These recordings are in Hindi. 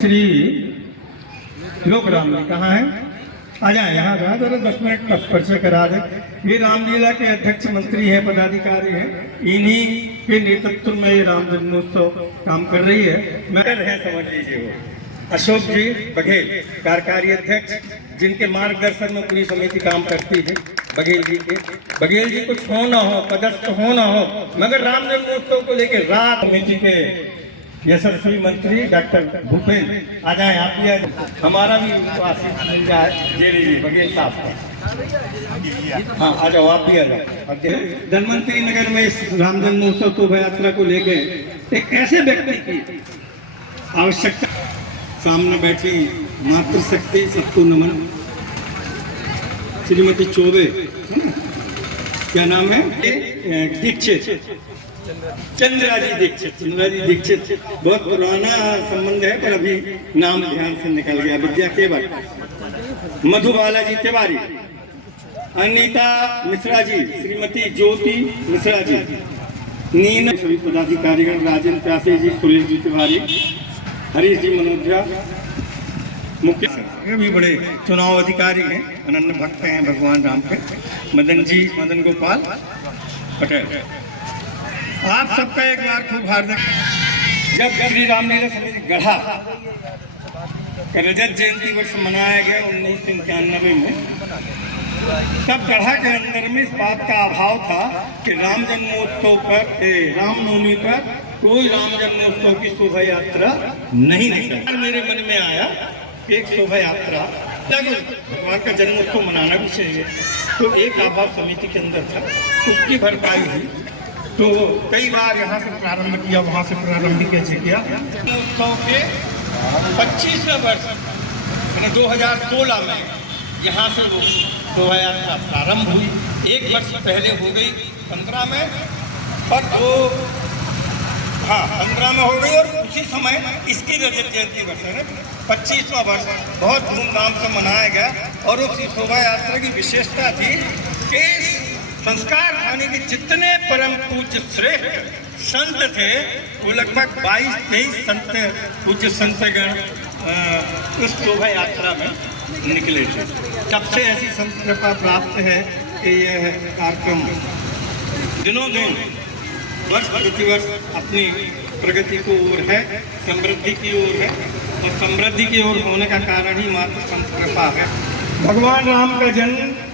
श्री लोकराम जी कहाँ है? आ जाए यहाँ जरा 10 मिनट परिचय करा दे। ये रामलीला के अध्यक्ष मंत्री हैं, पदाधिकारी हैं, इन्हीं के नेतृत्व में ये राम जन्मोत्सव काम कर रही है। मैं है समझ लीजिए वो अशोक जी बघेल कार्यकारी अध्यक्ष, जिनके मार्गदर्शन में पूरी समिति काम करती है। बघेल जी कुछ हो ना हो, पदस्थ हो ना हो, मगर राम जन्मोत्सव को लेकर रात समिति के यशस्वी मंत्री डॉक्टर भूपेंद्र आ जाए। आप भी आए, हमारा भी आशीष मिल जाए जी बघेल साहब का। हाँ आ जाओ, आप भी आ जाओ। धनवंतरी नगर में इस राम जन्मोत्सव शोभा यात्रा को लेकर एक ऐसे व्यक्ति की आवश्यकता। सामने बैठी मातृशक्ति, सबको नमन। श्रीमती चौबे, क्या नाम है? दीक्षित, चंद्रा जी दीक्षित। बहुत पुराना संबंध है पर अभी नाम ध्यान से निकल गया। विद्या केवल, मधुबाला जी तिवारी, अनीता मिश्रा जी, श्रीमती ज्योति मिश्रा जी, नीना, सभी पदाधिकारीगण, राजेंद्र प्यासे जी, सुरेश जी तिवारी, हरीश जी मनोजा, मुख्य ये भी बड़े चुनाव अधिकारी हैं, अनन्य भक्त हैं भगवान राम के, मदन गोपाल पटेल। आप सबका एक बार खूब हार्दिक। जब श्री रामलीला समिति गढ़ा का रजत जयंती वर्ष मनाया गया 1991 में, तब गढ़ा के अंदर में इस बात का अभाव था कि राम जन्मोत्सव पर, रामनवमी पर कोई राम जन्मोत्सव की शोभा यात्रा नहीं निकली। मेरे मन में आया कि एक शोभा यात्रा, भगवान का जन्मोत्सव मनाना भी चाहिए, तो एक अभाव समिति के अंदर था, उसकी भरपाई हुई। तो कई बार यहाँ से प्रारंभ किया, वहाँ से प्रारंभ कैसे किया। उत्सव के 25वें वर्ष यानी 2016 में यहाँ से वो शोभा यात्रा प्रारंभ हुई। एक वर्ष पहले हो गई 15 में, और वो 15 में हो गई, और उसी समय इसकी रजत जयंती वर्ष है 25वां वर्ष बहुत धूमधाम से मनाया गया। और उस शोभा यात्रा की विशेषता थी कि संस्कार खाने के जितने परम पूज्य श्रेष्ठ संत थे, वो लगभग 22-23 संत, पूज्य संतगण उस शोभा यात्रा में निकले थे। तब से ऐसी संत कृपा प्राप्त है कि यह कार्यक्रम दिनों दिन वर्ष प्रतिवर्ष अपनी प्रगति की ओर है, समृद्धि की ओर है, और समृद्धि की ओर होने का कारण ही मात्र संत कृपा है। भगवान राम का जन्म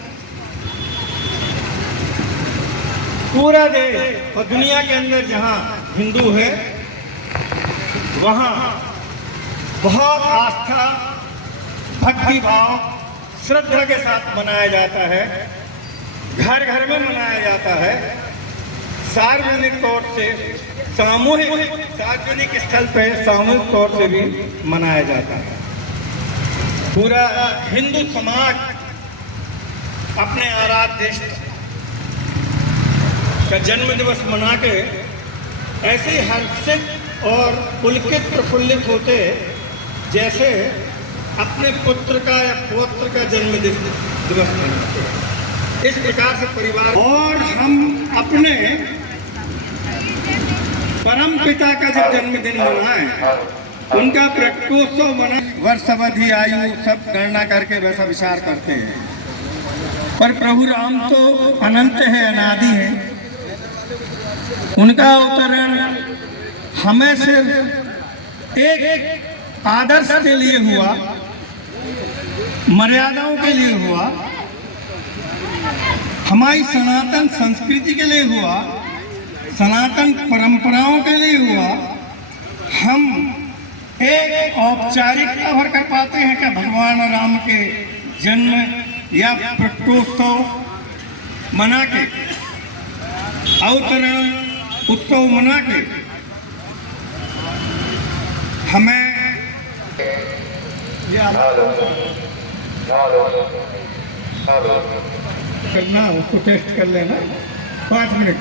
पूरा देश और दुनिया के अंदर जहाँ हिंदू है, वहाँ बहुत आस्था, भक्ति भाव, श्रद्धा के साथ मनाया जाता है। घर घर में मनाया जाता है, सार्वजनिक तौर से, सार्वजनिक स्थल पर सामूहिक तौर से भी मनाया जाता है। पूरा हिंदू समाज अपने आराध्य देश का जन्म दिवस मना के ऐसे हर्षित और पुलकित प्रफुल्लित होते जैसे अपने पुत्र का या पौत्र का जन्म दिवस मनाते। इस प्रकार से परिवार और हम अपने परम पिता का जब जन्मदिन मनाएं, उनका प्रकटोत्सव मनाएं, वर्ष अवधि आयु सब गणना करके वैसा विचार करते हैं, पर प्रभु राम तो अनंत है, अनादि है। उनका अवतरण हमें सिर्फ एक आदर्श के लिए हुआ, मर्यादाओं के लिए हुआ, हमारी सनातन संस्कृति के लिए हुआ, सनातन परंपराओं के लिए हुआ। हम एक औपचारिकता भर कर पाते हैं कि भगवान राम के जन्म या प्रकटोत्सव मना के, अवतरण उत्सव मना के हमें करना, उसको टेस्ट कर लेना 5 मिनट।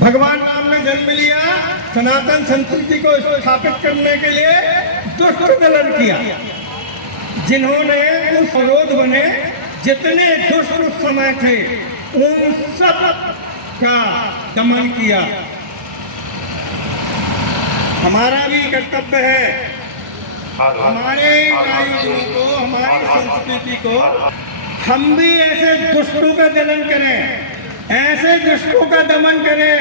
भगवान राम ने जन्म लिया, सनातन संस्कृति को स्थापित करने के लिए दुष्ट दलन किया, जिन्होंने उस विरोध बने, जितने दुष्ट उस समय थे उन सब का दमन किया। हमारा भी कर्तव्य है हमारे आयुधों को, हमारी संस्कृति को, हम भी ऐसे दुष्टों का दलन करें, ऐसे दुष्टों का दमन करें,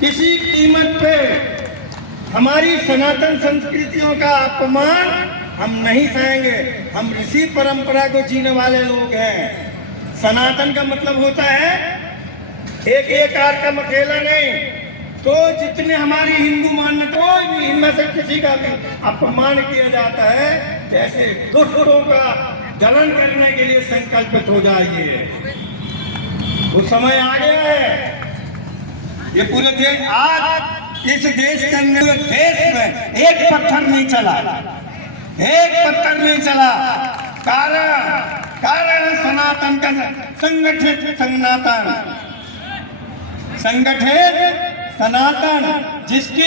किसी कीमत पे हमारी सनातन संस्कृतियों का अपमान हम नहीं सहेंगे। हम ऋषि परंपरा को जीने वाले लोग हैं। सनातन का मतलब होता है एक आर्कम अकेला नहीं, तो जितने हमारी हिंदू मान्यता, कोई भी इनमें से किसी का भी अपमान किया जाता है, जैसे दुष्टों का दलन करने के लिए संकल्पित हो जाइए। वो समय आ गया है। ये पूरे देश, आज इस देश के अंदर, देश में एक पत्थर नहीं चला, एक पत्थर नहीं चला। कारण सनातन का संगठित सनातन जिसकी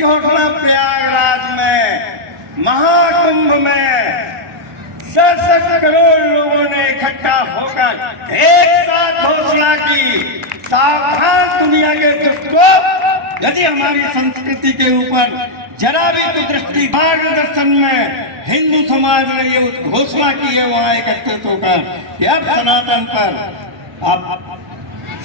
घोषणा प्रयागराज में महाकुंभ में 67 करोड़ लोगों ने इकट्ठा होकर एक साथ घोषणा की, सावधान दुनिया के दुष्टों, यदि हमारी संस्कृति के ऊपर जरा भी कोई दृष्टि, मार्गदर्शन में हिंदू समाज ने ये घोषणा की है वहां एकत्रित होकर कि अब सनातन पर अब